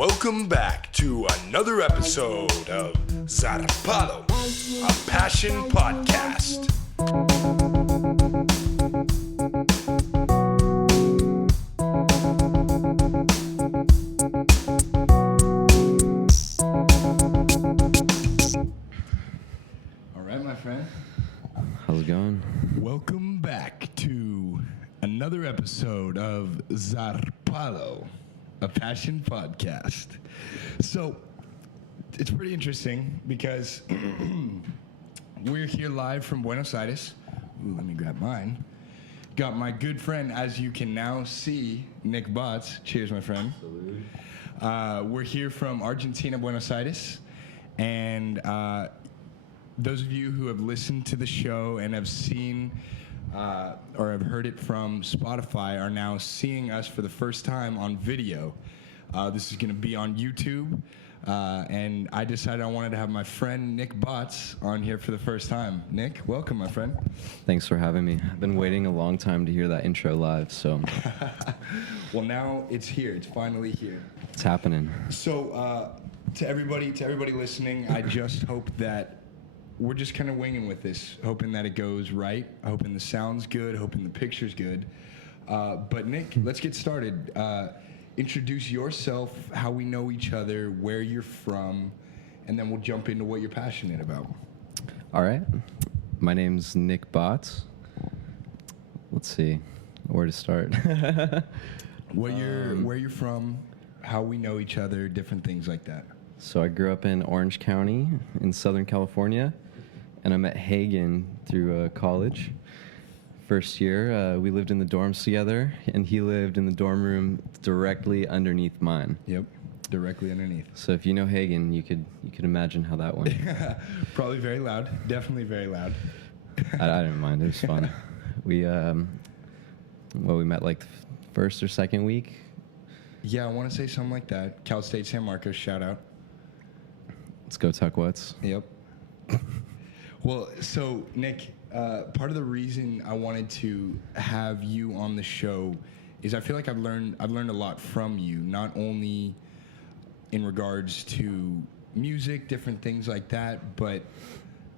Welcome back to another episode of Zarpado, a passion podcast. All right, my friend. How's it going? Welcome back to another episode of Zarpado, a passion podcast. So it's pretty interesting because we're here live from Buenos Aires. Ooh, let me grab mine. Got my good friend, as you can now see, Nick Botts. Cheers, my friend. We're here from Argentina, Buenos Aires. And those of you who have listened to the show and have seen or have heard it from Spotify are now seeing us for the first time on video. This is going to be on YouTube. And I decided I wanted to have my friend Nick Botts on here for the first time. Nick, welcome, my friend. Thanks for having me. I've been waiting a long time to hear that intro live, so Well, now it's here. It's finally here. it's happening. So to everybody listening, I just hope that we're just kind of winging with this, hoping that it goes right, hoping the sound's good, hoping the picture's good. But Nick, let's get started. Introduce yourself, how we know each other, where you're from, and then we'll jump into what you're passionate about. All right. My name's Nick Botts. Let's see where to start. Where you're from, how we know each other, different things like that. So I grew up in Orange County in Southern California, and I met Hagen through college. First year, we lived in the dorms together, and he lived in the dorm room directly underneath mine. Yep, directly underneath. So if you know Hagen, you could imagine how that went. Probably very loud, definitely very loud. I didn't mind. It was fun. We met like the first or second week. Yeah, I want to say something like that. Cal State San Marcos, shout out. Let's go Tuckwets. Yep. Well, so Nick, part of the reason I wanted to have you on the show is I feel like I've learned a lot from you, not only in regards to music, different things like that, but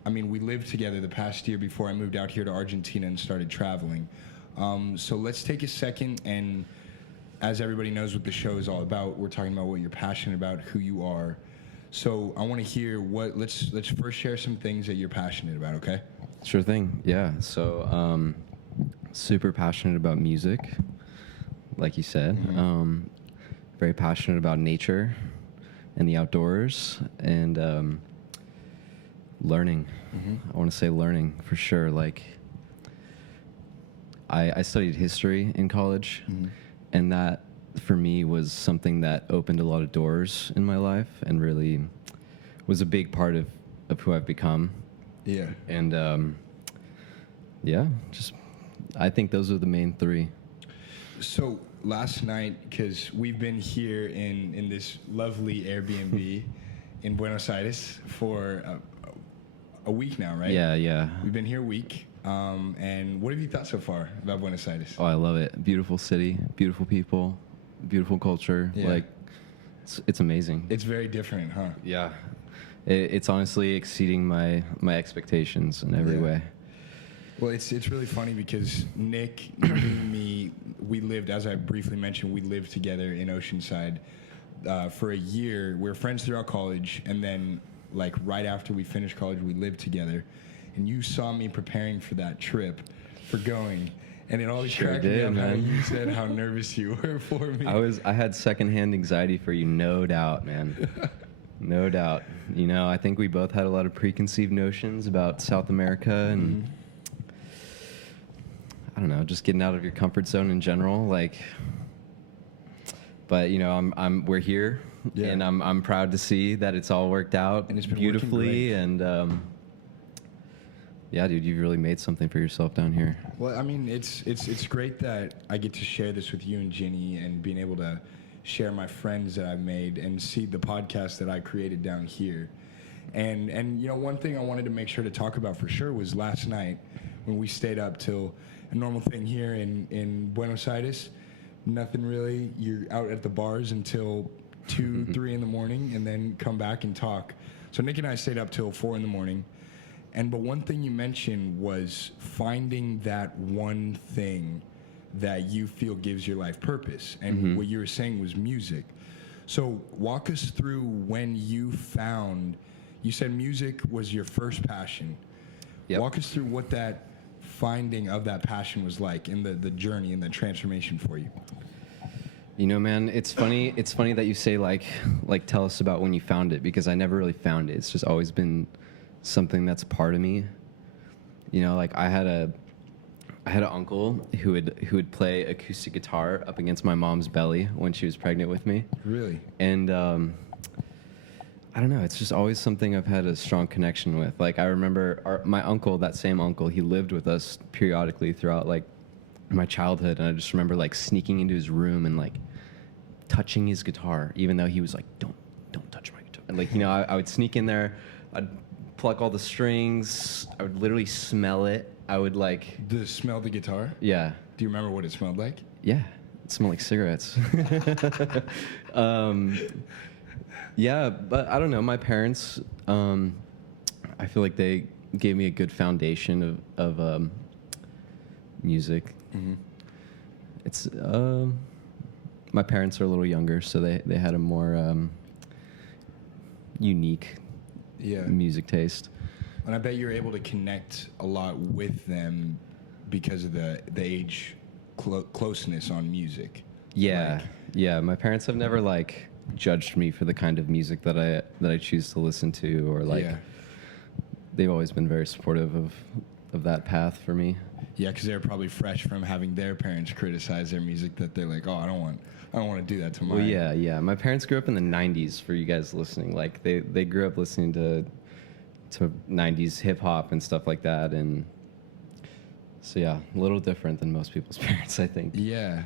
I mean, we lived together the past year before I moved out here to Argentina and started traveling. So let's take a second, and as everybody knows what the show is all about, we're talking about what you're passionate about, who you are. So I want to hear let's first share some things that you're passionate about, okay? Sure thing. Yeah. So, super passionate about music, like you said. Mm-hmm. Very passionate about nature and the outdoors, and learning. Mm-hmm. I want to say learning for sure. Like, I studied history in college, Mm-hmm. and that for me was something that opened a lot of doors in my life and really was a big part of who I've become. Yeah. And yeah, just I think those are the main three. So last night, because we've been here in this lovely Airbnb in Buenos Aires for a week now, right? Yeah. We've been here a week. And what have you thought so far about Buenos Aires? Oh, I love it. Beautiful city, beautiful people, beautiful culture. Yeah. Like, it's amazing. It's very different, huh? Yeah. It's honestly exceeding my expectations in every Yeah. way. Well, it's really funny because Nick, you and me, we lived, as I briefly mentioned, we lived together in Oceanside for a year. We were friends throughout college, and then, like, right after we finished college, we lived together. And you saw me preparing for that trip, for going, and it always Sure cracked did, me up how man. you said how nervous you were for me. I had secondhand anxiety for you, no doubt, man. No doubt. You know, I think we both had a lot of preconceived notions about South America and I don't know, just getting out of your comfort zone in general. Like, but you know, we're here, Yeah. and I'm proud to see that it's all worked out And it's been beautifully. working great. And yeah, dude, you've really made something for yourself down here. Well, I mean, it's great that I get to share this with you and Ginny, and being able to share my friends that I've made and see the podcast that I created down here. And you know, one thing I wanted to make sure to talk about for sure was last night when we stayed up till a normal thing here in Buenos Aires. Nothing really. You're out at the bars until 2, 3 in the morning, and then come back and talk. So Nick and I stayed up till 4 in the morning. But one thing you mentioned was finding that one thing that you feel gives your life purpose. And what you were saying was music. So walk us through when you found, you said music was your first passion. Yep. Walk us through what that finding of that passion was like in the journey and the transformation for you. You know, man, it's funny that you say like tell us about when you found it, because I never really found it. It's just always been something that's a part of me. You know, like I had an uncle who would play acoustic guitar up against my mom's belly when she was pregnant with me. Really? And I don't know, it's just always something I've had a strong connection with. Like I remember my uncle, that same uncle, he lived with us periodically throughout like my childhood, and I just remember like sneaking into his room and like touching his guitar, even though he was like, don't touch my guitar. And like, you know, I would sneak in there, I'd pluck all the strings, I would literally smell it. I would like Smell the guitar? Yeah. Do you remember what it smelled like? Yeah, it smelled like cigarettes. Yeah, but I don't know, my parents, I feel like they gave me a good foundation of music. It's my parents are a little younger, so they had a more unique music taste. And I bet you're able to connect a lot with them because of the age closeness on music. Yeah, yeah. My parents have never like judged me for the kind of music that I choose to listen to, or like they've always been very supportive of that path for me. Yeah, because they're probably fresh from having their parents criticize their music, that they're like, oh, I don't want to do that to mine. Well, yeah. My parents grew up in the '90s. For you guys listening, like they grew up listening to '90s hip hop and stuff like that, and so yeah, a little different than most people's parents, I think. Yeah.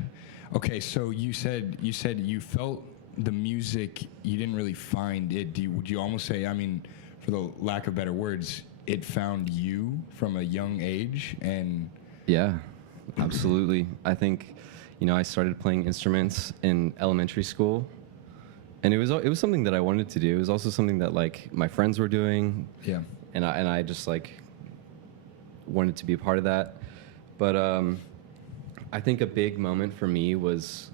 Okay, so you said you felt the music, you didn't really find it. Would you almost say, I mean, for the lack of better words, it found you from a young age? And yeah, absolutely. I think, you know, I started playing instruments in elementary school, and it was something that I wanted to do. It was also something that like my friends were doing. Yeah. And I just like wanted to be a part of that. But I think a big moment for me was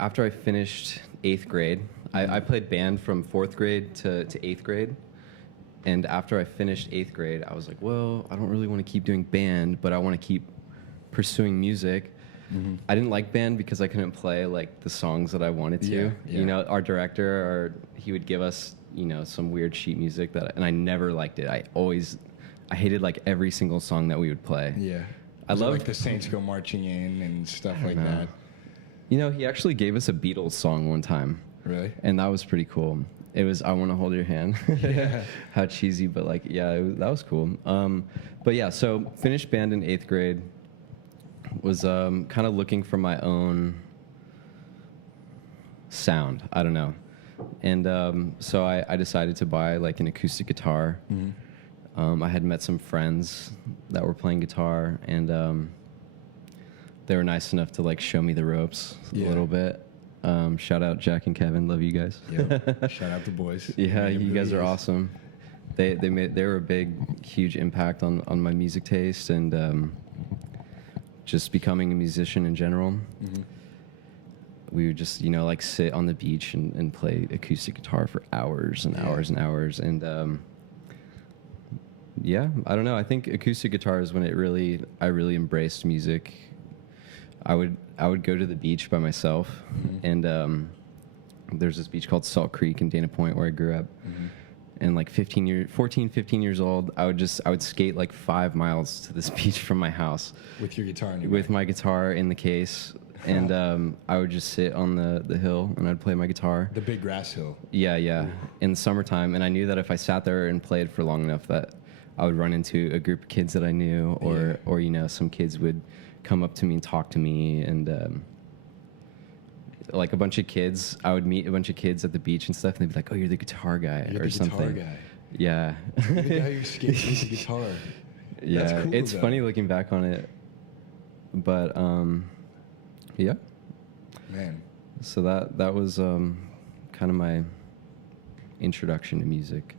after I finished 8th grade. I played band from 4th grade to 8th grade. And after I finished 8th grade, I was like, well, I don't really want to keep doing band, but I want to keep pursuing music. I didn't like band because I couldn't play like the songs that I wanted to. Yeah. You know, our director, he would give us, you know, some weird sheet music and I never liked it. I hated like every single song that we would play. Yeah. I love like the Saints Go Marching In and stuff like know. that. You know, he actually gave us a Beatles song one time. Really? And that was pretty cool. It was I Want to Hold Your Hand. Yeah. How cheesy, but like, yeah, that was cool. But yeah, so finished band in 8th grade. Was kind of looking for my own sound. I don't know. And so I decided to buy like an acoustic guitar. I had met some friends that were playing guitar, and they were nice enough to like show me the ropes a little bit. Shout out Jack and Kevin, love you guys. Yeah. Shout out the boys. Yeah, you guys are awesome. They were a big, huge impact on my music taste and just becoming a musician in general. We would just, you know, like sit on the beach and play acoustic guitar for hours and hours and hours. And yeah, I don't know. I think acoustic guitar is when I really embraced music. I would go to the beach by myself, and there's this beach called Salt Creek in Dana Point where I grew up. And like 15 years old, I would skate like 5 miles to this beach from my house. With your guitar in your With bag. my guitar in the case. And I would just sit on the hill and I'd play my guitar. The big grass hill. Yeah. In the summertime. And I knew that if I sat there and played for long enough that I would run into a group of kids that I knew, or you know, some kids would come up to me and talk to me, and like a bunch of kids, I would meet a bunch of kids at the beach and stuff, and they'd be like, "Oh, you're the guitar guy," You're or the something. guitar guy. Yeah. The guy who skates with the guitar. Yeah, That's cool, it's though. funny looking back on it, but yeah. Man. So that was kind of my introduction to music.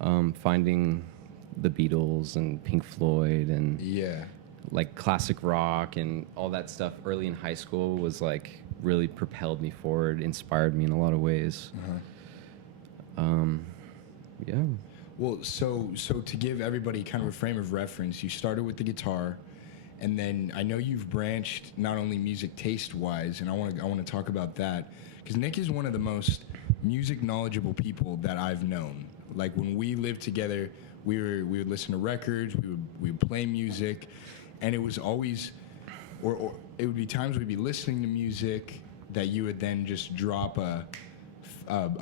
Finding the Beatles and Pink Floyd and Yeah. like classic rock and all that stuff early in high school was like really propelled me forward, inspired me in a lot of ways. Yeah. Well, so to give everybody kind of a frame of reference, you started with the guitar, and then I know you've branched not only music taste-wise, and I want to talk about that because Nick is one of the most music knowledgeable people that I've known. Like when we lived together, we would listen to records, we would play music, and it was always, or it would be times we'd be listening to music that you would then just drop a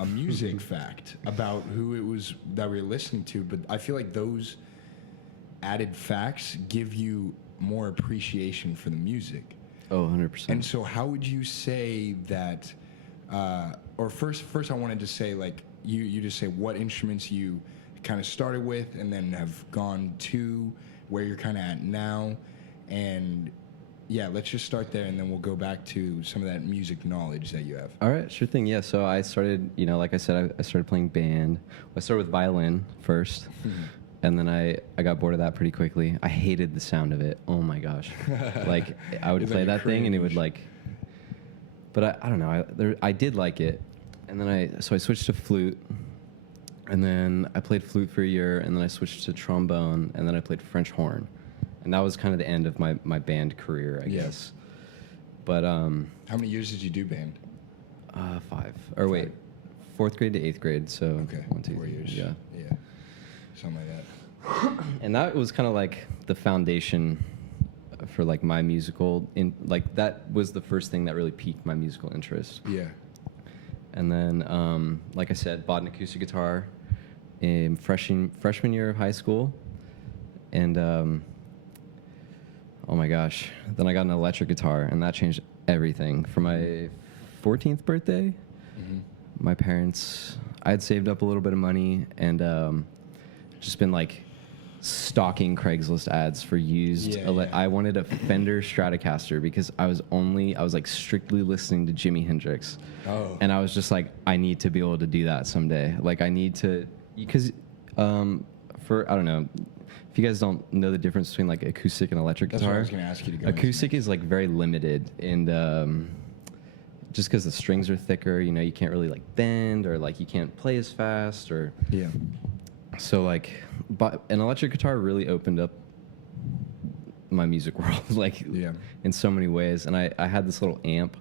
music fact about who it was that we were listening to. But I feel like those added facts give you more appreciation for the music. Oh, 100%. And so how would you say that, or first I wanted to say, like, you just say what instruments you kind of started with and then have gone to where you're kind of at now. And yeah, let's just start there, and then we'll go back to some of that music knowledge that you have. All right, sure thing. Yeah, so I started, like I said, I started playing band. I started with violin first, and then I got bored of that pretty quickly. I hated the sound of it. Oh my gosh. Like, I would It's play like a that thing, and it would cringe. but I don't know. I did like it. And then I switched to flute, and then I played flute for a year, and then I switched to trombone, and then I played French horn. And that was kind of the end of my band career, I guess. But How many years did you do band? 5. Or wait, 4th grade to 8th grade. So Okay, 1, 2, 4 3, years. Yeah. Yeah, something like that. And that was kind of like the foundation for like my musical that was the first thing that really piqued my musical interest. Yeah. And then, like I said, bought an acoustic guitar in freshman year of high school, and oh my gosh, then I got an electric guitar, and that changed everything. For my 14th birthday, my parents, I had saved up a little bit of money and just been like stalking Craigslist ads for used. I wanted a Fender Stratocaster because I was like strictly listening to Jimi Hendrix. Oh. And I was just like, I need to be able to do that someday. Like I need to, because I don't know, if you guys don't know the difference between like acoustic and electric That's guitar. what I was going to ask you to go Acoustic is like very limited, and just because the strings are thicker, you can't really like bend, or like you can't play as fast, or Yeah. so like, but an electric guitar really opened up my music world, like in so many ways. And I had this little amp.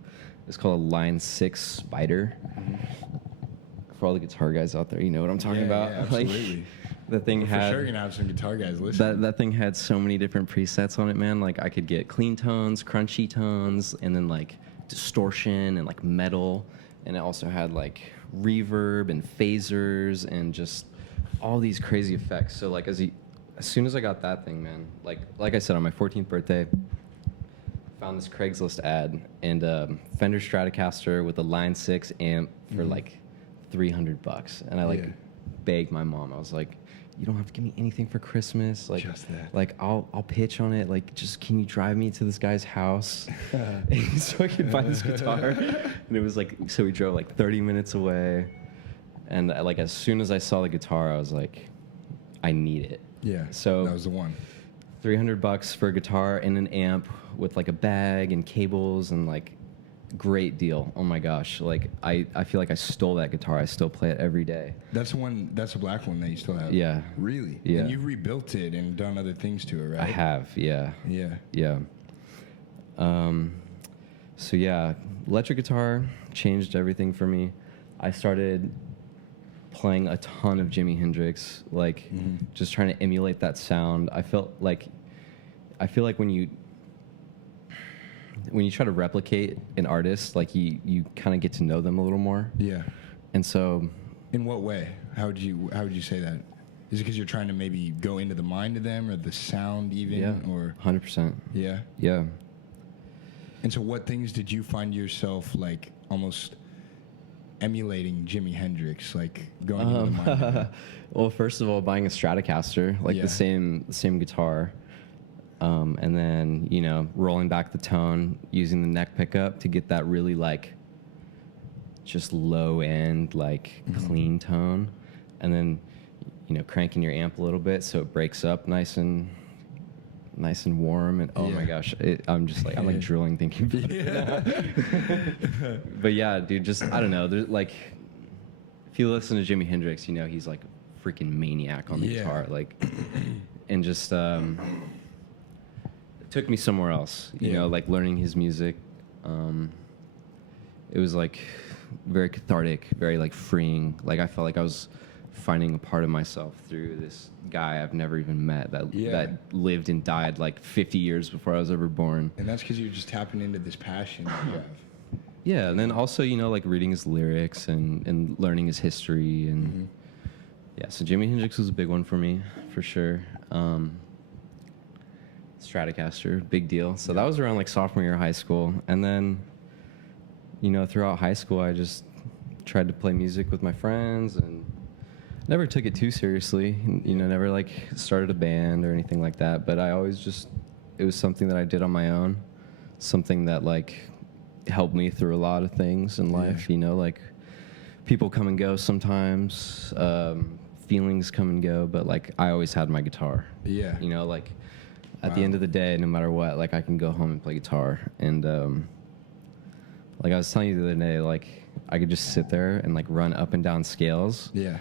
It's called a Line 6 Spider. For all the guitar guys out there, you know what I'm talking about. Yeah, absolutely. The thing For had sure, you're gonna have some guitar guys listening. that thing had so many different presets on it, man. Like I could get clean tones, crunchy tones, and then like distortion and like metal, and it also had like reverb and phasers and just all these crazy effects. So like as soon as I got that thing, man, like I said, on my 14th birthday, found this Craigslist ad, and Fender Stratocaster with a Line 6 amp for like $300, and I begged my mom. I was like, you don't have to give me anything for Christmas. Like, Just that. Like I'll pitch on it. Like, just can you drive me to this guy's house so I could buy this guitar? And it was like, so we drove like 30 minutes away, and like as soon as I saw the guitar, I was like, I need it. Yeah. So that was the one. $300 for a guitar and an amp with like a bag and cables, and like great deal. Oh my gosh. Like I feel like I stole that guitar. I still play it every day. That's the one. That's a black one that you still have. Yeah. Really? Yeah. And you've rebuilt it and done other things to it, right? I have, yeah. Yeah. Yeah. So yeah, electric guitar changed everything for me. I started playing a ton of Jimi Hendrix, like just trying to emulate that sound. I feel like when you try to replicate an artist, like you kind of get to know them a little more. Yeah. And so, In what way? How would you say that? Is it because you're trying to maybe go into the mind of them, or the sound even? yeah, Or 100%. yeah. Yeah. And so what things did you find yourself like almost emulating Jimi Hendrix, like going into the mind of him? Well, first of all, buying a Stratocaster, like Yeah. the same guitar, and then rolling back the tone, using the neck pickup to get that really like just low end, like clean tone, and then, you know, cranking your amp a little bit so it breaks up nice and warm. And oh my gosh, I'm like drooling thinking about it. But yeah, dude, just, I don't know. There's like, if you listen to Jimi Hendrix, you know, he's like a freaking maniac on the guitar. Like, and just, it took me somewhere else, you know, like learning his music. It was like very cathartic, very like freeing. Like I felt like I was finding a part of myself through this guy I've never even met that lived and died like 50 years before I was ever born. And that's because you're just tapping into this passion that you have. Yeah, and then also, you know, like reading his lyrics and learning his history. And yeah, so Jimi Hendrix was a big one for me, for sure. Stratocaster, big deal. So that was around like sophomore year of high school. And then, you know, throughout high school, I just tried to play music with my friends and never took it too seriously. You know, never like started a band or anything like that. But I always just, it was something that I did on my own, something that like helped me through a lot of things in life. You know, like people come and go sometimes, feelings come and go, but like I always had my guitar. Yeah. You know, like at the end of the day, no matter what, like I can go home and play guitar. And like I was telling you the other day, like I could just sit there and like run up and down scales. Yeah.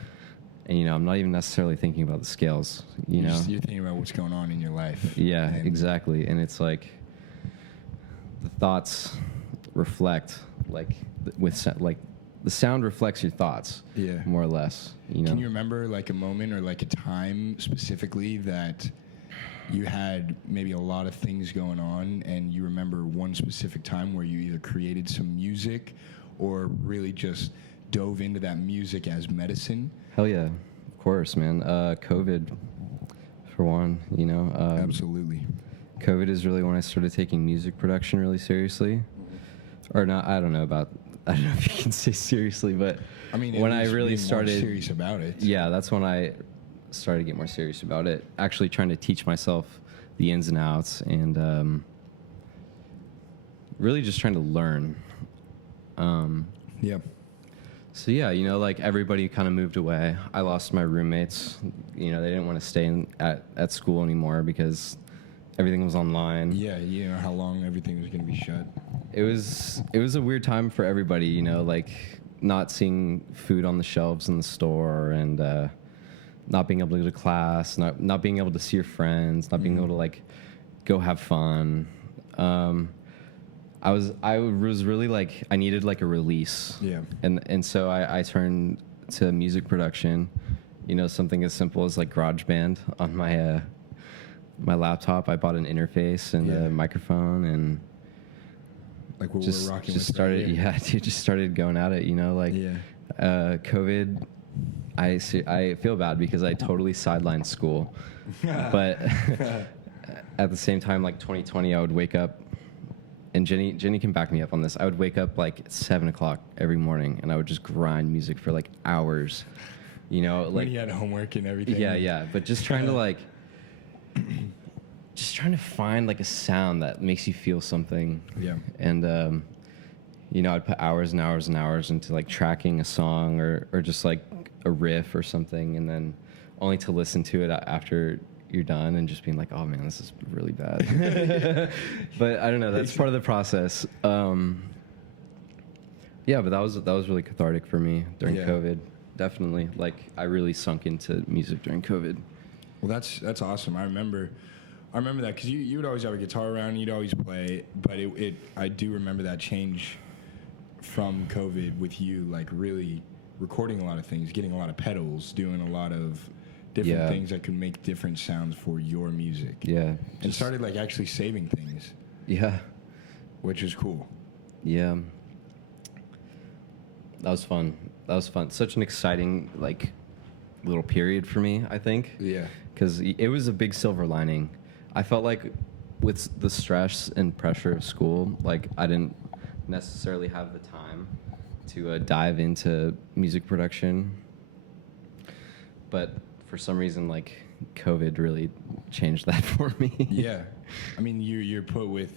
And, you know, I'm not even necessarily thinking about the scales, you know? You're thinking about what's going on in your life. Yeah, exactly. And it's like the thoughts reflect, like, like the sound reflects your thoughts, more or less, you know? Can you remember, like, a moment or, like, a time specifically that you had maybe a lot of things going on and you remember one specific time where you either created some music or really just dove into that music as medicine? Hell yeah, of course, man. COVID, for one, you know. Absolutely. COVID is really when I started taking music production really seriously. Or not, I don't know if you can say seriously, but I mean, when I really started serious about it. Yeah, that's when I started to get more serious about it. Actually trying to teach myself the ins and outs and really just trying to learn. So yeah, you know, like everybody kind of moved away. I lost my roommates. You know, they didn't want to stay at school anymore because everything was online. Yeah, you know how long everything was going to be shut. It was a weird time for everybody, you know, like not seeing food on the shelves in the store and not being able to go to class, not being able to see your friends, not being able to like go have fun. I was really like, I needed like a release. Yeah. And so I turned to music production, you know, something as simple as like GarageBand on my my laptop. I bought an interface and a microphone and like what we're rocking just with started right here. dude, just started going at it, you know, like COVID, I feel bad because I totally sidelined school. But at the same time, like 2020, I would wake up, and Jenny can back me up on this. I would wake up like at 7 o'clock every morning, and I would just grind music for like hours. You know, like when you had homework and everything. Yeah. But just trying to like, just trying to find like a sound that makes you feel something. Yeah. And you know, I'd put hours and hours and hours into like tracking a song or just like a riff or something, and then only to listen to it after you're done and just being like, oh man, this is really bad. But I don't know, that's part of the process. Yeah, but that was really cathartic for me during COVID. Definitely. Like I really sunk into music during COVID. Well, that's awesome. I remember that because you would always have a guitar around, and you'd always play, but I do remember that change from COVID with you, like really recording a lot of things, getting a lot of pedals, doing a lot of different things that could make different sounds for your music. Yeah. And started like actually saving things. Yeah. Which is cool. Yeah. That was fun. Such an exciting like little period for me, I think. Yeah. Because it was a big silver lining. I felt like with the stress and pressure of school, like I didn't necessarily have the time to dive into music production. But for some reason, like COVID really changed that for me. Yeah. I mean, you're put with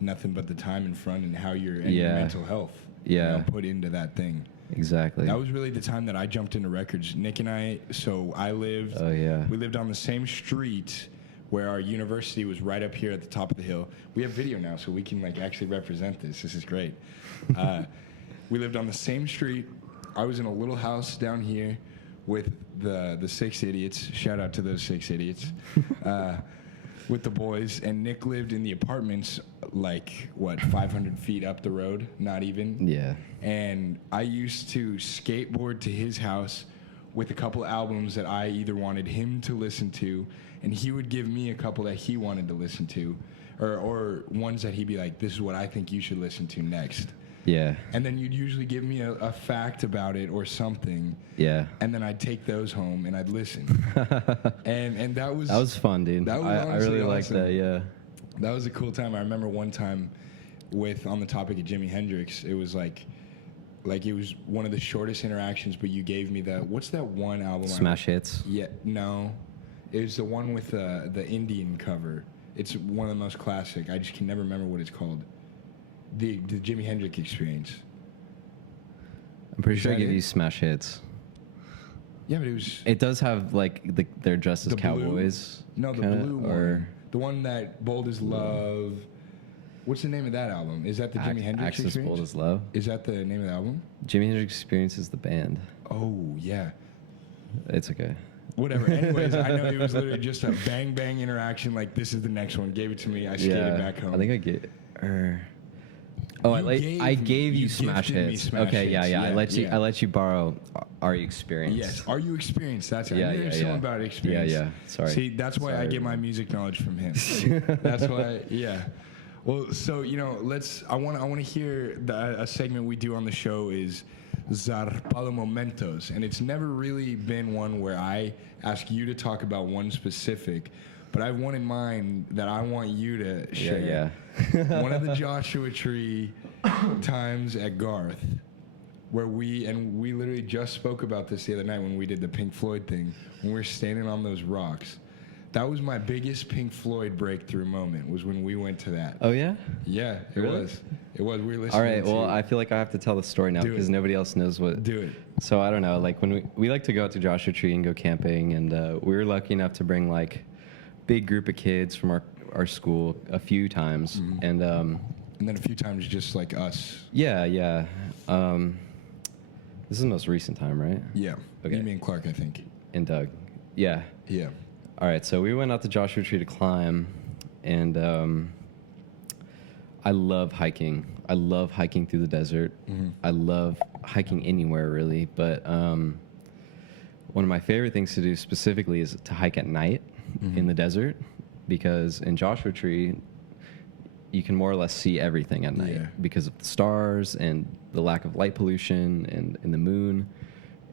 nothing but the time in front and how your mental health. Yeah. put into that thing. Exactly. That was really the time that I jumped into records. Nick and I, Oh yeah. we lived on the same street where our university was right up here at the top of the hill. We have video now, so we can like actually represent this. This is great. We lived on the same street. I was in a little house down here with the 6 idiots. Shout out to those 6 idiots. With the boys, and Nick lived in the apartments, like, 500 feet up the road? Not even. Yeah. And I used to skateboard to his house with a couple albums that I either wanted him to listen to, and he would give me a couple that he wanted to listen to, or ones that he'd be like, this is what I think you should listen to next. Yeah. And then you'd usually give me a fact about it or something. Yeah. And then I'd take those home and I'd listen. and that was fun, dude. That was I really awesome. liked that. Yeah. That was a cool time. I remember one time on the topic of Jimi Hendrix, it was like it was one of the shortest interactions, but you gave me what's that one album? Smash Hits. Yeah, no. It was the one with the Indian cover. It's one of the most classic. I just can never remember what it's called. The Jimi Hendrix Experience. I'm pretty sure I gave you Smash Hits. Yeah, but it was... It does have, like, they're dressed as cowboys. No, the kinda, blue one. or The one that Bold as Love... What's the name of that album? Is that the Jimi Hendrix Axis Experience? Bold as Love. Is that the name of the album? Jimi Hendrix Experience is the band. Oh, yeah. It's okay. Whatever. Anyways, I know it was literally just a bang interaction. Like, this is the next one. Gave it to me. I skated back home. I think I get. I gave you Smash gifted me Hits. Smash Okay, Hits. yeah. I let you borrow Are You Experienced? Yes. Are You Experienced? That's it. Yeah, I knew something about experience. Yeah. Sorry. See, that's why I Sorry. get my music knowledge from him. That's why. Yeah. Well, so I want to hear a segment we do on the show is Zarpado Momentos, and it's never really been one where I ask you to talk about one specific, but I have one in mind that I want you to share. Yeah. One of the Joshua Tree times at Garth, where we literally just spoke about this the other night when we did the Pink Floyd thing, when we were standing on those rocks. That was my biggest Pink Floyd breakthrough moment, was when we went to that. Oh, yeah? Yeah, it Really? was. It was. We were listening. All right, well, I feel like I have to tell the story now Do because it. nobody else knows what. Do it. So I don't know, like when we like to go out to Joshua Tree and go camping, and we were lucky enough to bring like big group of kids from our school a few times, Mm-hmm. and then a few times just like us. yeah. This is the most recent time, right? Yeah. Okay. Me and Clark, I think. And Doug. Yeah. Yeah. All right, so we went out to Joshua Tree to climb, and I love hiking. I love hiking through the desert. Mm-hmm. I love hiking anywhere, really. But one of my favorite things to do specifically is to hike at night in the desert, because in Joshua Tree, you can more or less see everything at night because of the stars and the lack of light pollution and the moon.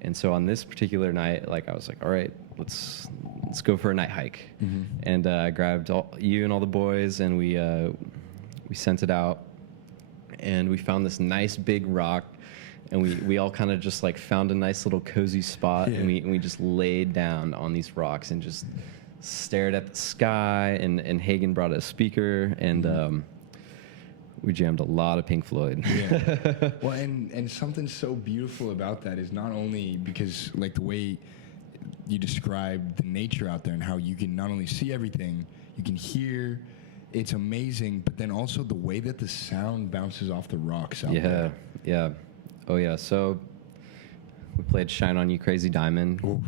And so on this particular night, like I was like, all right, let's go for a night hike. Mm-hmm. And I grabbed you and all the boys, and we sent it out, and we found this nice big rock, and we all kind of just like found a nice little cozy spot, and we just laid down on these rocks and just stared at the sky. And Hagen brought a speaker, and we jammed a lot of Pink Floyd. Yeah. Well, and something so beautiful about that is not only because like the way you describe the nature out there and how you can not only see everything, you can hear, it's amazing, but then also the way that the sound bounces off the rocks out there. Yeah. Oh, yeah. So we played Shine On You Crazy Diamond. Oof.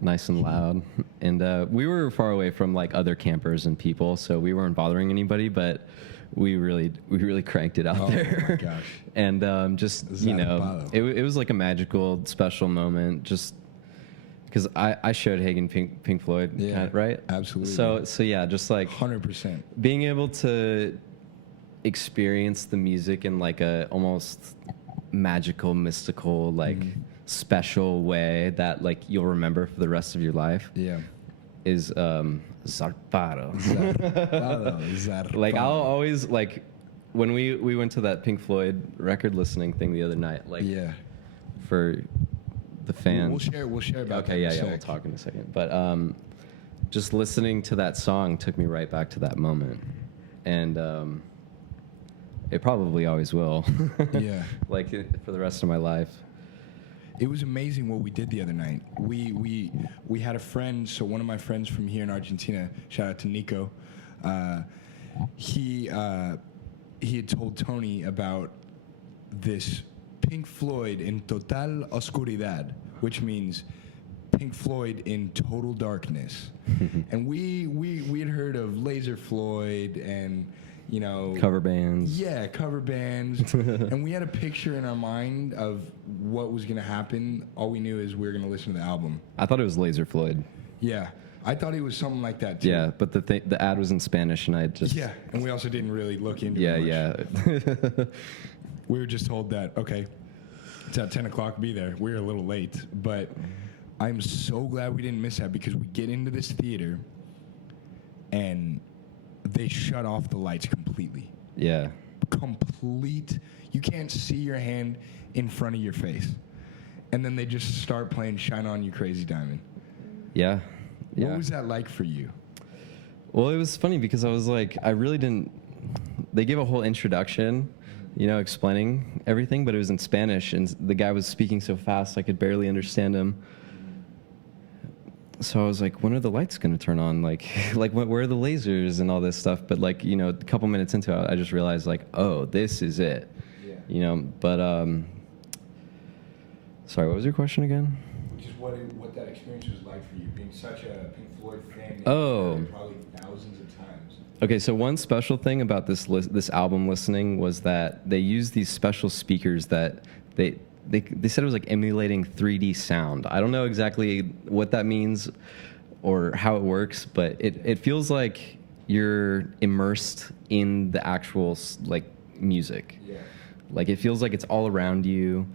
Nice and loud. And we were far away from like other campers and people, so we weren't bothering anybody, but we really cranked it out there. Oh my gosh. And just, Zarpado. it was like a magical, special moment, just because I showed Hagen Pink Floyd, right? Absolutely. So yeah, just like 100%. being able to experience the music in like a almost magical, mystical, like special way that like you'll remember for the rest of your life. Yeah. Is Zarpado. Zarpado. Like I'll always like when we went to that Pink Floyd record listening thing the other night, like for the fans. We'll share about that. Okay, in a yeah, sec. we'll talk in a second. But just listening to that song took me right back to that moment, and It probably always will. Yeah. Like for the rest of my life. It was amazing what we did the other night. We had a friend. So one of my friends from here in Argentina, shout out to Nico. He had told Tony about this Pink Floyd in Total Oscuridad, which means Pink Floyd in total darkness. And we had heard of Laser Floyd and, you know, Cover bands. Yeah, cover bands. And we had a picture in our mind of what was going to happen. All we knew is we were going to listen to the album. I thought it was Laser Floyd. Yeah. I thought it was something like that too. Yeah, but the ad was in Spanish, and I just Yeah, and we also didn't really look into yeah it much. yeah. We were just told that, okay, it's at 10 o'clock, be there. We were a little late, but I'm so glad we didn't miss that because we get into this theater and they shut off the lights completely. Yeah. Complete. You can't see your hand in front of your face. And then they just start playing Shine On You Crazy Diamond. Yeah. Yeah. What was that like for you? Well, it was funny because I was like, I really didn't. They gave a whole introduction, you know, explaining everything, but it was in Spanish, and the guy was speaking so fast I could barely understand him. So I was like, when are the lights going to turn on? Like where are the lasers and all this stuff? But like, you know, a couple minutes into it, I just realized like, oh, this is it. Yeah. You know, but sorry, what was your question again? Just what that experience was like for you, being such a Pink Floyd fan. Oh. Probably thousands of times. Okay, so one special thing about this album listening was that they used these special speakers that they said it was like emulating 3D sound. I don't know exactly what that means or how it works, but it feels like you're immersed in the actual like music. Yeah. Like it feels like it's all around you.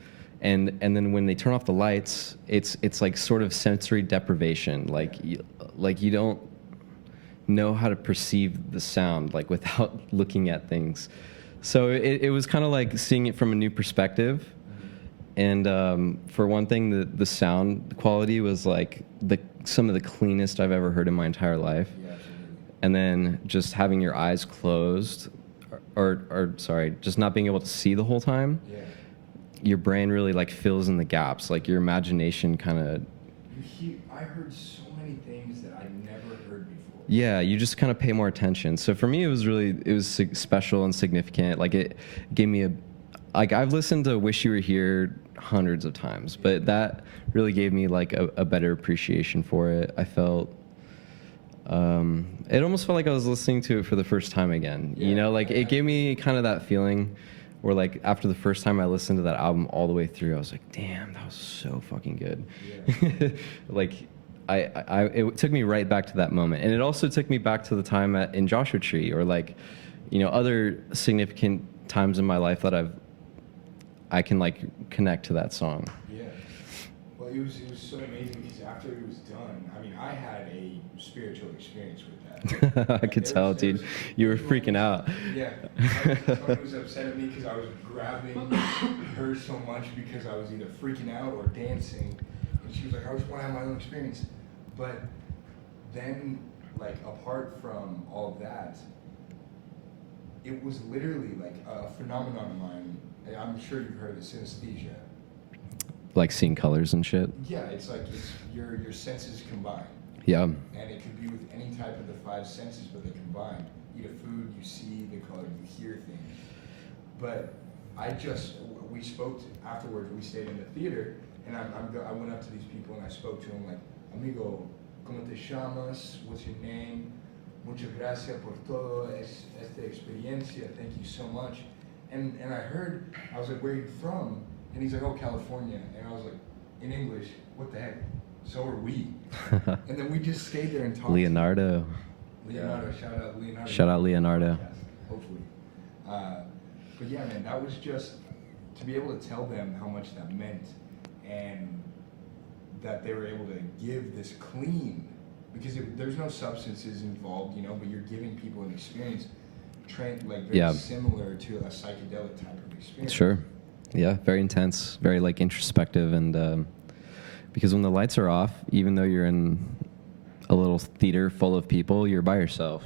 And then when they turn off the lights, it's like sort of sensory deprivation. Like you don't know how to perceive the sound like without looking at things. So it was kind of like seeing it from a new perspective. And for one thing, the sound quality was like some of the cleanest I've ever heard in my entire life. Yeah, absolutely. And then just having your eyes closed, or sorry, just not being able to see the whole time. Yeah. Your brain really like fills in the gaps. Like your imagination kind of. I heard so many things that I never heard before. Yeah, you just kind of pay more attention. So for me, it was special and significant. Like it gave me I've listened to "Wish You Were Here" hundreds of times, but that really gave me like a better appreciation for it. I felt. It almost felt like I was listening to it for the first time again. Yeah, you know, like it gave me kind of that feeling. Where like after the first time I listened to that album all the way through, I was like, damn, that was so fucking good. Yeah. Like it took me right back to that moment. And it also took me back to the time in Joshua Tree, or like, you know, other significant times in my life that I can like connect to that song. Yeah. Well, it was so amazing because after it was done, I mean, I had a spiritual experience with that. I could tell, dude. You were freaking out. Yeah. Tony was upset at me because I was grabbing her so much because I was either freaking out or dancing. And she was like, I just want to have my own experience. But then, like, apart from all of that, it was literally like a phenomenon of mine. I'm sure you've heard of it, synesthesia. Like seeing colors and shit? Yeah, it's like your senses combine. Yeah. And it could be with any type of the five senses, but they combine. You eat a food, you see the color, you hear things. But we spoke afterwards, we stayed in the theater, and I went up to these people and I spoke to them like, amigo, ¿cómo te llamas? What's your name? Muchas gracias por todo esta experiencia. Thank you so much. And I was like, where are you from? And he's like, oh, California. And I was like, in English, what the heck? So are we. And then we just stayed there and talked. Leonardo. Shout out Leonardo. Shout out Leonardo. Hopefully. But yeah, man, that was just to be able to tell them how much that meant, and that they were able to give this clean, because there's no substances involved, you know, but you're giving people an experience very similar to a psychedelic type of experience. Sure. Yeah, very intense, very like introspective, and because when the lights are off, even though you're in a little theater full of people, you're by yourself.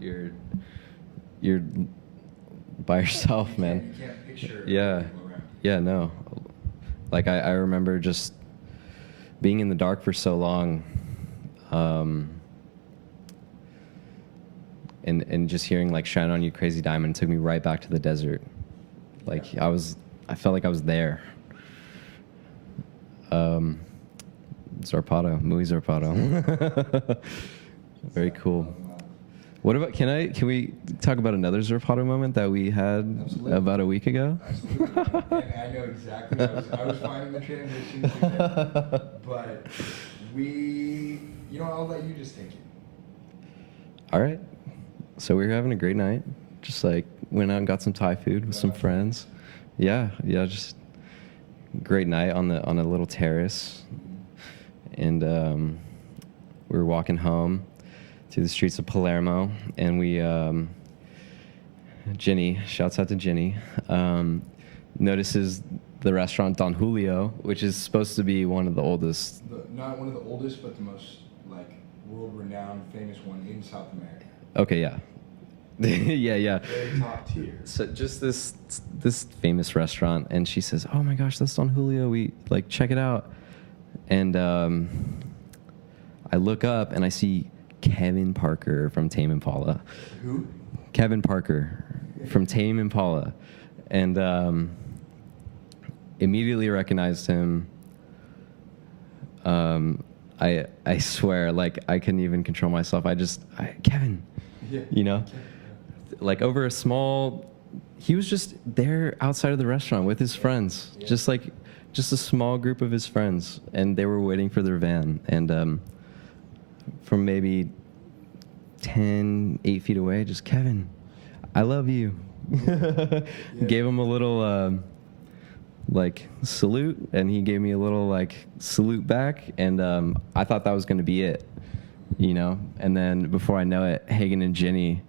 You're by yourself, man. You can't picture Yeah. people around. Yeah, no. Like I remember just being in the dark for so long, and just hearing like "Shine On You, Crazy Diamond" took me right back to the desert. Like I felt like I was there. Zarpado, muy Zarpado. Very cool. What about, can we talk about another Zarpado moment that we had Absolutely. about a week ago? Absolutely. And I know exactly. I was finding the transition to that, but I'll let you just take it. All right. So we were having a great night. Just like went out and got some Thai food with some friends. Yeah, just great night on a little terrace. And we were walking home through the streets of Palermo, and we Ginny, shouts out to Ginny, notices the restaurant Don Julio, which is supposed to be one of the oldest. Not one of the oldest, but the most like world-renowned, famous one in South America. Okay, yeah. yeah. Very top tier. So just this famous restaurant, and she says, "Oh my gosh, that's Don Julio. We like check it out." And I look up and I see Kevin Parker from Tame Impala. Who? Kevin Parker from Tame Impala, and immediately recognized him. I swear, like I couldn't even control myself. Kevin, Yeah. you know, like over a small. He was just there outside of the restaurant with his friends, Yeah. just a small group of his friends, and they were waiting for their van. And from maybe 8 feet away, just Kevin, I love you. Yeah. Gave him a little like salute, and he gave me a little like salute back, and I thought that was going to be it, you know. And then before I know it, Hagen and Ginny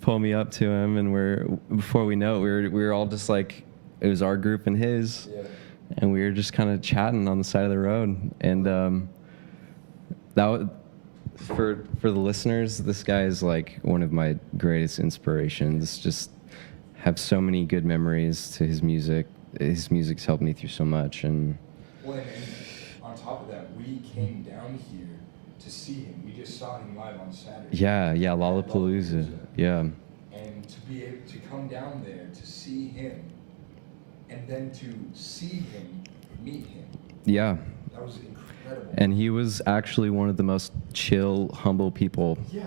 pull me up to him, and before we know it, we were all just like, it was our group and his, Yeah. and we were just kind of chatting on the side of the road. And that was, for the listeners, this guy is like one of my greatest inspirations. Just have so many good memories to his music. His music's helped me through so much. And Well, and on top of that, we came down here to see him. We just saw him live on Saturday. yeah, Lollapalooza. Yeah. And to be able to come down there to see him, and then to see him, meet him, Yeah. that was incredible. And he was actually one of the most chill, humble people. Yeah,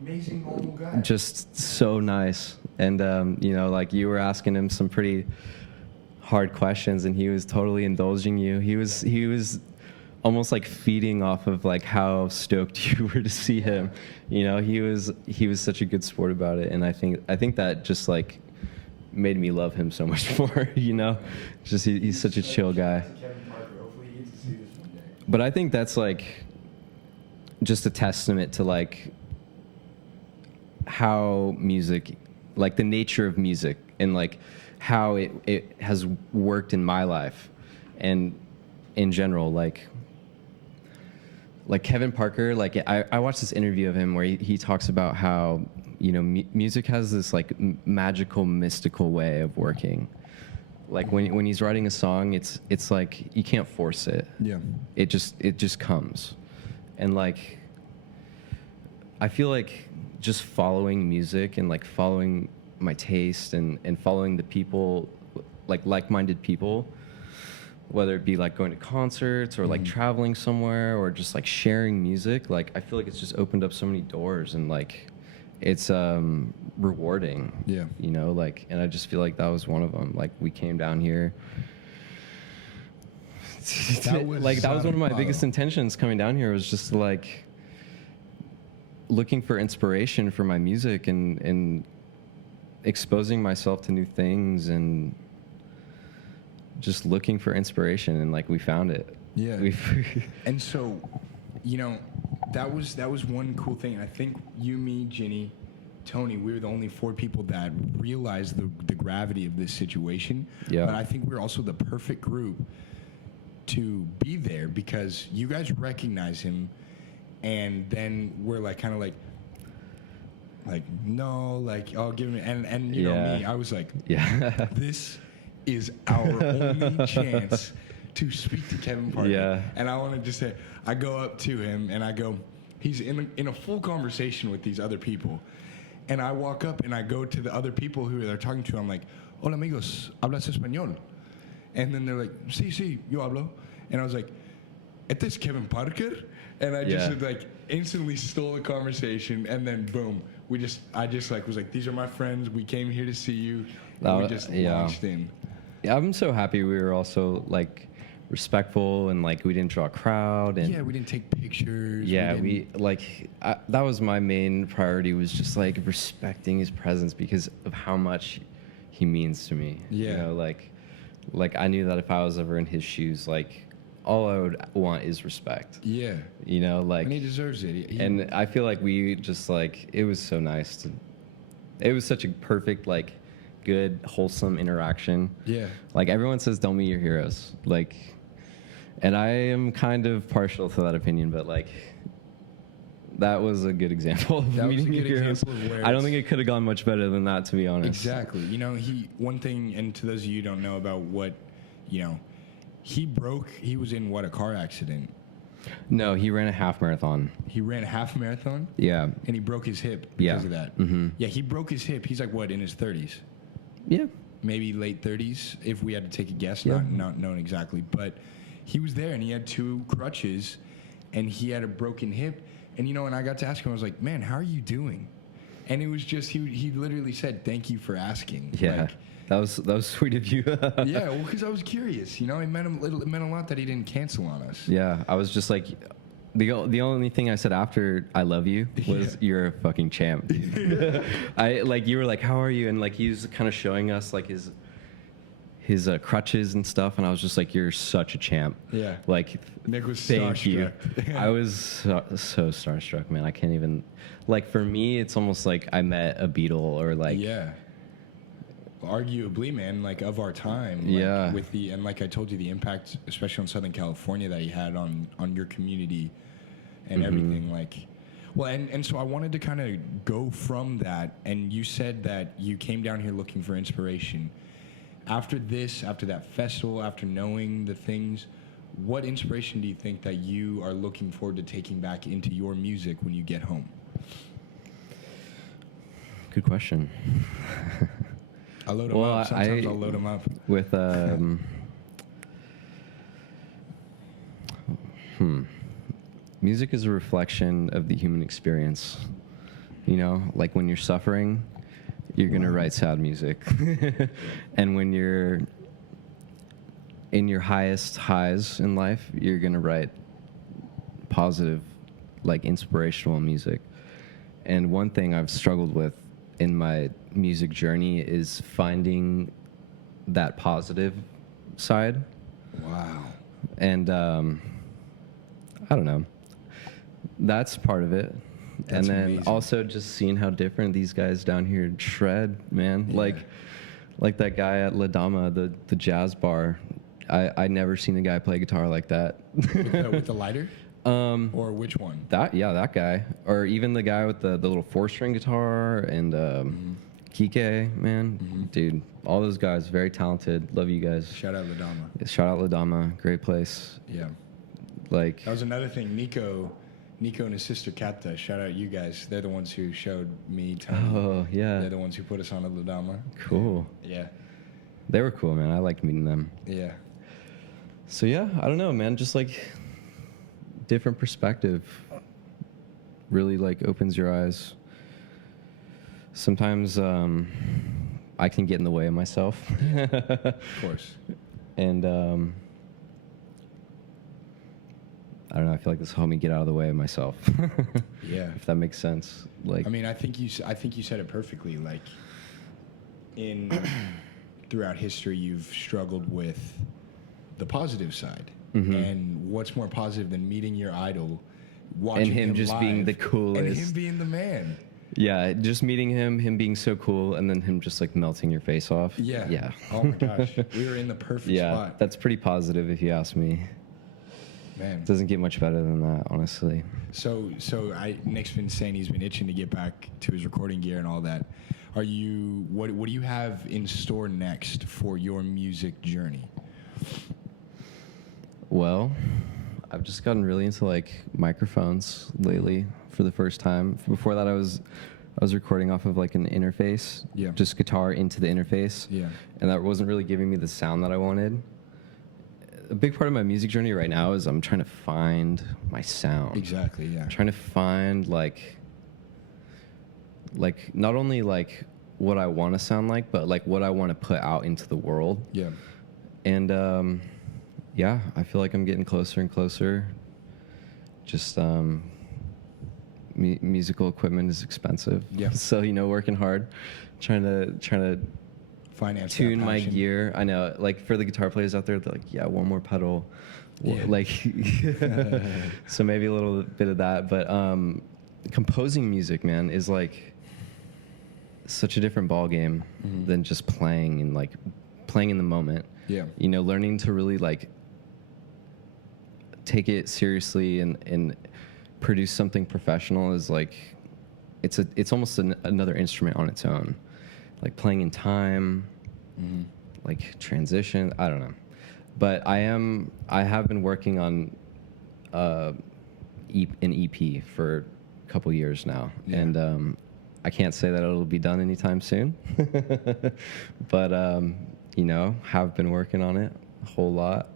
amazing normal guy. Just so nice. And, you know, like you were asking him some pretty hard questions, and he was totally indulging you. He was almost like feeding off of like how stoked you were to see him. You know, he was such a good sport about it. And I think that just like made me love him so much more, you know? Just he's such a chill guy. Kevin Parker. Hopefully he gets to see this one day. But I think that's like just a testament to like how music, like the nature of music, and like how it has worked in my life, and in general, like Kevin Parker, like I watched this interview of him where he talks about how, you know, music has this like magical, mystical way of working. Like when he's writing a song, it's like you can't force it. Yeah. It just comes. And like I feel like just following music and like following my taste and following the people, like-minded people, whether it be like going to concerts or like traveling somewhere or just like sharing music, like I feel like it's just opened up so many doors, and like it's rewarding. Yeah. You know, like, and I just feel like that was one of them. Like we came down here. That was That was one of my Zarpado. biggest intentions coming down here, was just like looking for inspiration for my music and exposing myself to new things and just looking for inspiration, and like we found it. Yeah. We've And so, you know, that was one cool thing. I think you, me, Ginny, Tony, we were the only 4 people that realized the gravity of this situation. Yeah. But I think we're also the perfect group to be there, because you guys recognize him, and then we're like kind of like, like, no, like, I'll give him, and you know Yeah. me, I was like, Yeah. this is our only chance to speak to Kevin Parker. Yeah. And I want to just say, I go up to him and I go, he's in a full conversation with these other people. And I walk up and I go to the other people who they're talking to. I'm like, hola amigos, hablas español? And then they're like, sí, yo hablo. And I was like, este es Kevin Parker? And I just like instantly stole the conversation. And then boom, I just like was like, these are my friends. We came here to see you. And we just launched in. Yeah, I'm so happy we were also like respectful and like we didn't draw a crowd and Yeah, we didn't take pictures. yeah, that was my main priority, was just like respecting his presence because of how much he means to me. Yeah. You know, like I knew that if I was ever in his shoes, like all I would want is respect. Yeah. You know, like, And he deserves it. and I feel like we just like, it was so nice it was such a perfect, like, good, wholesome interaction. Yeah. Like everyone says, don't meet your heroes. Like, and I am kind of partial to that opinion, but like, that was a good example of That was a meeting good your heroes. example of where I don't it's- think it could have gone much better than that, to be honest. Exactly. You know, one thing, and to those of you who don't know about what, you know, he was in what, a car accident. No, he ran a half marathon. He ran a half marathon Yeah. and he broke his hip Yeah. because of that. Mm-hmm. Yeah, he broke his hip. He's like, what, in his 30s? Yeah. Maybe late 30s, if we had to take a guess, Yeah. not known exactly. But he was there and he had 2 crutches and he had a broken hip. And, you know, and I got to ask him, I was like, man, how are you doing? And it was just, he literally said, thank you for asking. Yeah. Like, that was sweet of you. yeah, well, because I was curious. You know, it meant a lot that he didn't cancel on us. Yeah, I was just like, the only thing I said after I love you was, Yeah. you're a fucking champ. Dude. You were like, how are you? And like he was kind of showing us like his crutches and stuff, and I was just like, you're such a champ. Yeah. Like, Nick was thank you. starstruck. I was so starstruck, man. I can't even, like, for me, it's almost like I met a Beatle or like, Yeah. Arguably, man, like of our time. Like, Yeah. and like I told you, the impact, especially on Southern California, that he had on your community and everything. Like, well, and so I wanted to kind of go from that. And you said that you came down here looking for inspiration. After that festival, after knowing the things, what inspiration do you think that you are looking forward to taking back into your music when you get home? Good question. I load them up. Sometimes I'll load them up. With music is a reflection of the human experience. You know, like when you're suffering, you're gonna write sad music, and when you're in your highest highs in life, you're gonna write positive, like inspirational music. And one thing I've struggled with in my music journey is finding that positive side. Wow. And I don't know. That's part of it. That's and then amazing. also just seeing how different these guys down here shred, man. Yeah. Like that guy at La Dama, the jazz bar. I never seen a guy play guitar like that. With the lighter? Or which one? That guy, or even the guy with the little 4-string guitar and Kike, man, dude, all those guys, very talented. Love you guys. Shout out Ladama. Shout out La Dama, great place. Yeah. Like, That was another thing. Nico and his sister Katta, shout out you guys. They're the ones who showed me Tony. oh yeah, They're the ones who put us on at Ladama. cool. Yeah. They were cool, man. I liked meeting them. Yeah. So yeah, I don't know, man. Just like different perspective really like opens your eyes. Sometimes I can get in the way of myself. Of course. And I don't know. I feel like this helped me get out of the way of myself. Yeah. If that makes sense. Like, I mean, I think you said it perfectly. Like, throughout history, you've struggled with the positive side. And what's more positive than meeting your idol, watching and him just being live, the coolest, and him being the man. yeah, just meeting him being so cool, and then him just like melting your face off. Yeah. Yeah. Oh my gosh, we were in the perfect Yeah, spot. that's pretty positive if you ask me. Man. It doesn't get much better than that, honestly. So Nick's been saying he's been itching to get back to his recording gear and all that. What do you have in store next for your music journey? Well, I've just gotten really into like microphones lately for the first time. Before that, I was recording off of like an interface, Yeah. just guitar into the interface, Yeah. and that wasn't really giving me the sound that I wanted. A big part of my music journey right now is I'm trying to find my sound. Exactly, yeah. Trying to find like not only like what I want to sound like, but like what I want to put out into the world. Yeah. And yeah, I feel like I'm getting closer and closer. Just musical equipment is expensive. Yeah. So working hard, trying to Finance tune that my passion. gear. I know, like for the guitar players out there, they're like, yeah, one more pedal. Yeah. Like, so maybe a little bit of that. But composing music, man, is like such a different ball game Mhm. than just playing and like playing in the moment. Yeah. Learning to really like take it seriously and produce something professional is like it's almost another instrument on its own. Like playing in time, Mm-hmm. like transition. I don't know, but I have been working on an EP for a couple years now, Yeah. and I can't say that it'll be done anytime soon, but have been working on it a whole lot,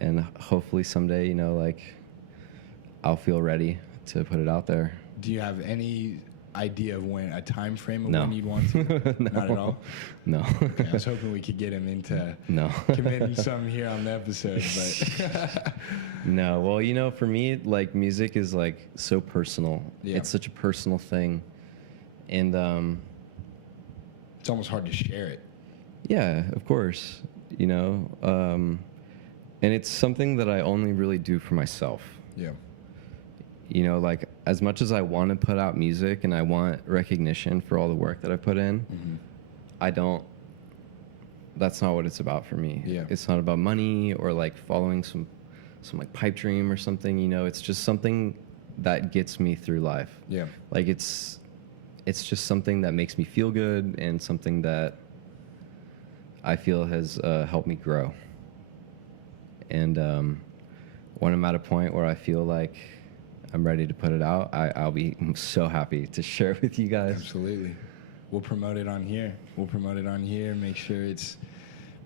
and hopefully someday, like I'll feel ready to put it out there. Do you have any idea of a time frame of No. when you'd want to? No. Not at all? No. Okay, I was hoping we could get him into No. committing some here on the episode, but No, well, for me, like music is like so personal. Yeah. It's such a personal thing, and it's almost hard to share it. yeah, of course, and it's something that I only really do for myself. Yeah. Like as much as I want to put out music and I want recognition for all the work that I put in, Mm-hmm. I don't. That's not what it's about for me. Yeah. It's not about money or like following some like pipe dream or something. It's just something that gets me through life. Yeah. Like it's just something that makes me feel good and something that I feel has helped me grow. And when I'm at a point where I feel like I'm ready to put it out, I'll be so happy to share it with you guys. Absolutely. We'll promote it on here. Make sure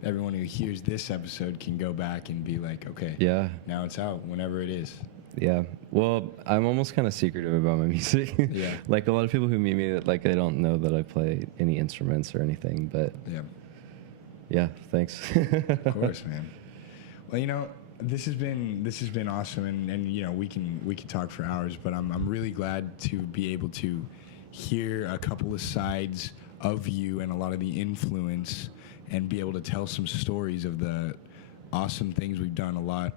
everyone who hears this episode can go back and be like, okay, Yeah. now it's out, whenever it is. Yeah. Well, I'm almost kind of secretive about my music. Yeah. Like a lot of people who meet me, like they don't know that I play any instruments or anything. But Yeah. yeah, thanks. Of course, man. Well, this has been awesome, and we can talk for hours, but I'm really glad to be able to hear a couple of sides of you and a lot of the influence, and be able to tell some stories of the awesome things we've done. A lot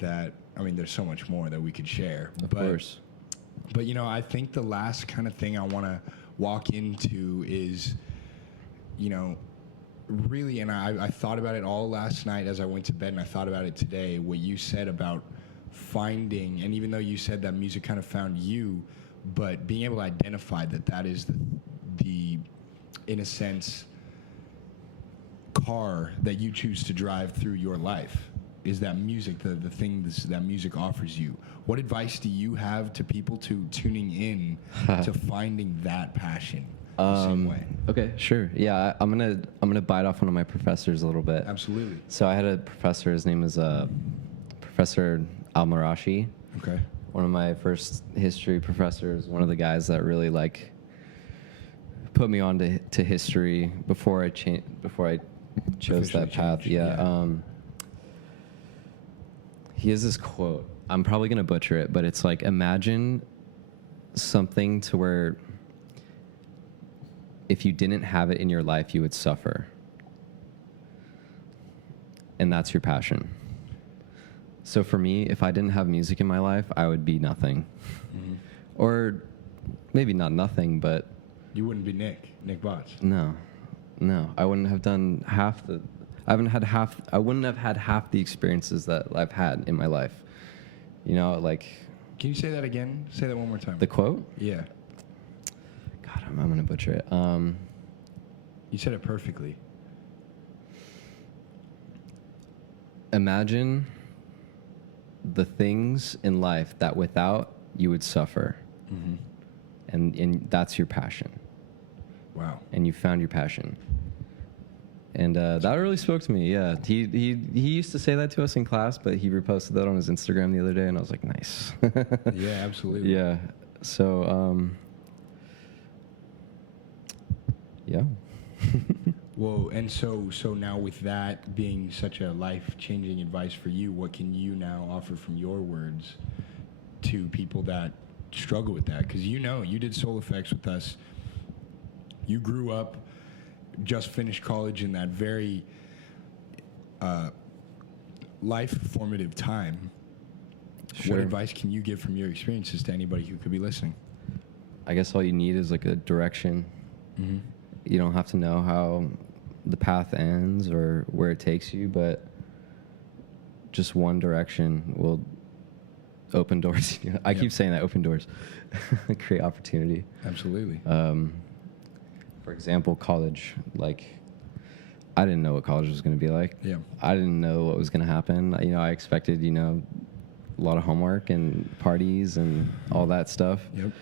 there's so much more that we could share. Of course. But I think the last kind of thing I want to walk into is, really, and I thought about it all last night as I went to bed, and I thought about it today, what you said about finding, and even though you said that music kind of found you, but being able to identify that is the in a sense, car that you choose to drive through your life, is that music, the thing that music offers you. What advice do you have to people tuning in to finding that passion the same way? Okay, sure. Yeah, I'm gonna bite off one of my professors a little bit. Absolutely. So I had a professor. His name is Professor Al-Marashi. Okay. One of my first history professors. One of the guys that really like put me on to history before I chose Officially that path. changed, Yeah. yeah. He has this quote. I'm probably gonna butcher it, but it's like, imagine something to where if you didn't have it in your life, you would suffer. And that's your passion. So for me, if I didn't have music in my life, I would be nothing. Mm-hmm. Or maybe not nothing, but You wouldn't be Nick Botts. no. I wouldn't have done I wouldn't have had half the experiences that I've had in my life. You know, like. Can you say that again? Say that one more time. The quote? Yeah. God, I'm going to butcher it. You said it perfectly. Imagine the things in life that without you would suffer. Mm-hmm. And that's your passion. Wow. And you found your passion. And that really spoke to me. Yeah, he used to say that to us in class, but he reposted that on his Instagram the other day, and I was like, nice. Yeah, absolutely. Yeah. So, yeah. Well, and so now with that being such a life-changing advice for you, what can you now offer from your words to people that struggle with that? Because you know, you did Soul Effects with us. You grew up, just finished college in that very life-formative time. Sure. What advice can you give from your experiences to anybody who could be listening? I guess all you need is like a direction. Mm-hmm. You don't have to know how the path ends or where it takes you, but just one direction will open doors. I keep saying that, open doors, create opportunity. Absolutely. For example, college. Like, I didn't know what college was going to be like. Yeah. I didn't know what was going to happen. You know, I expected, you know, a lot of homework and parties and all that stuff. Yep.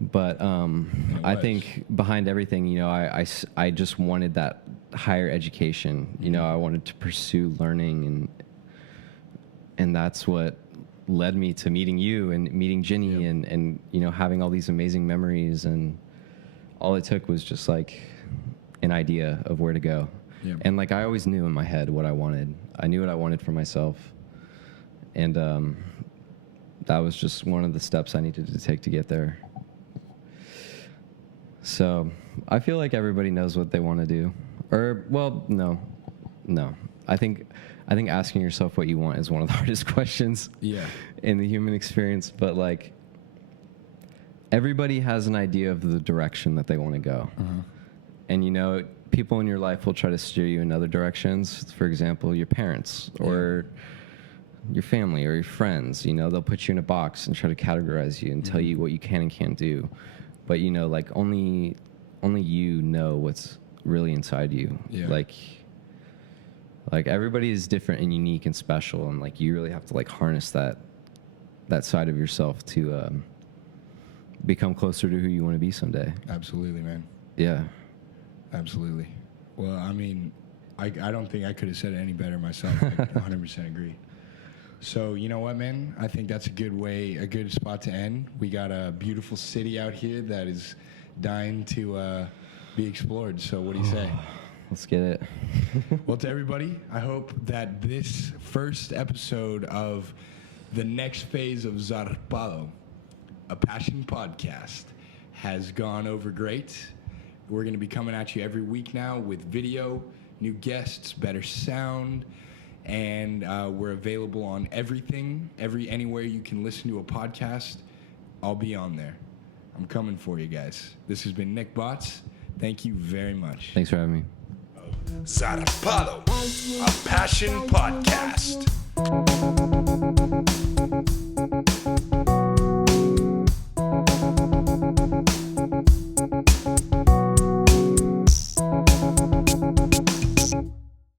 But I think behind everything, you know, I just wanted that higher education. You know, I wanted to pursue learning, and that's what led me to meeting you and meeting Ginny, and you know, having all these amazing memories. And all it took was just like an idea of where to go. Yeah. And like, I always knew in my head what I wanted. I knew what I wanted for myself, and that was just one of the steps I needed to take to get there. So I feel like everybody knows what they want to do. Or, well, no. I think asking yourself what you want is one of the hardest questions in the human experience. But, like, everybody has an idea of the direction that they want to go. Uh-huh. And, you know, people in your life will try to steer you in other directions. For example, your parents or your family or your friends. You know, they'll put you in a box and try to categorize you and tell you what you can and can't do. But, you know, like, only you know what's really inside you. Yeah. Like everybody is different and unique and special, and like, you really have to like harness that side of yourself to become closer to who you want to be someday. Absolutely, man. Yeah. Absolutely. Well, I mean, I don't think I could have said it any better myself. I 100% agree. So, you know what, man? I think that's a good spot to end. We got a beautiful city out here that is dying to be explored. So what do you say? Let's get it. Well, to everybody, I hope that this first episode of the next phase of Zarpado, a passion podcast, has gone over great. We're going to be coming at you every week now with video, new guests, better sound. And we're available on everything, anywhere you can listen to a podcast. I'll be on there. I'm coming for you guys. This has been Nick Botts. Thank you very much. Thanks for having me. Zarpado, a passion podcast.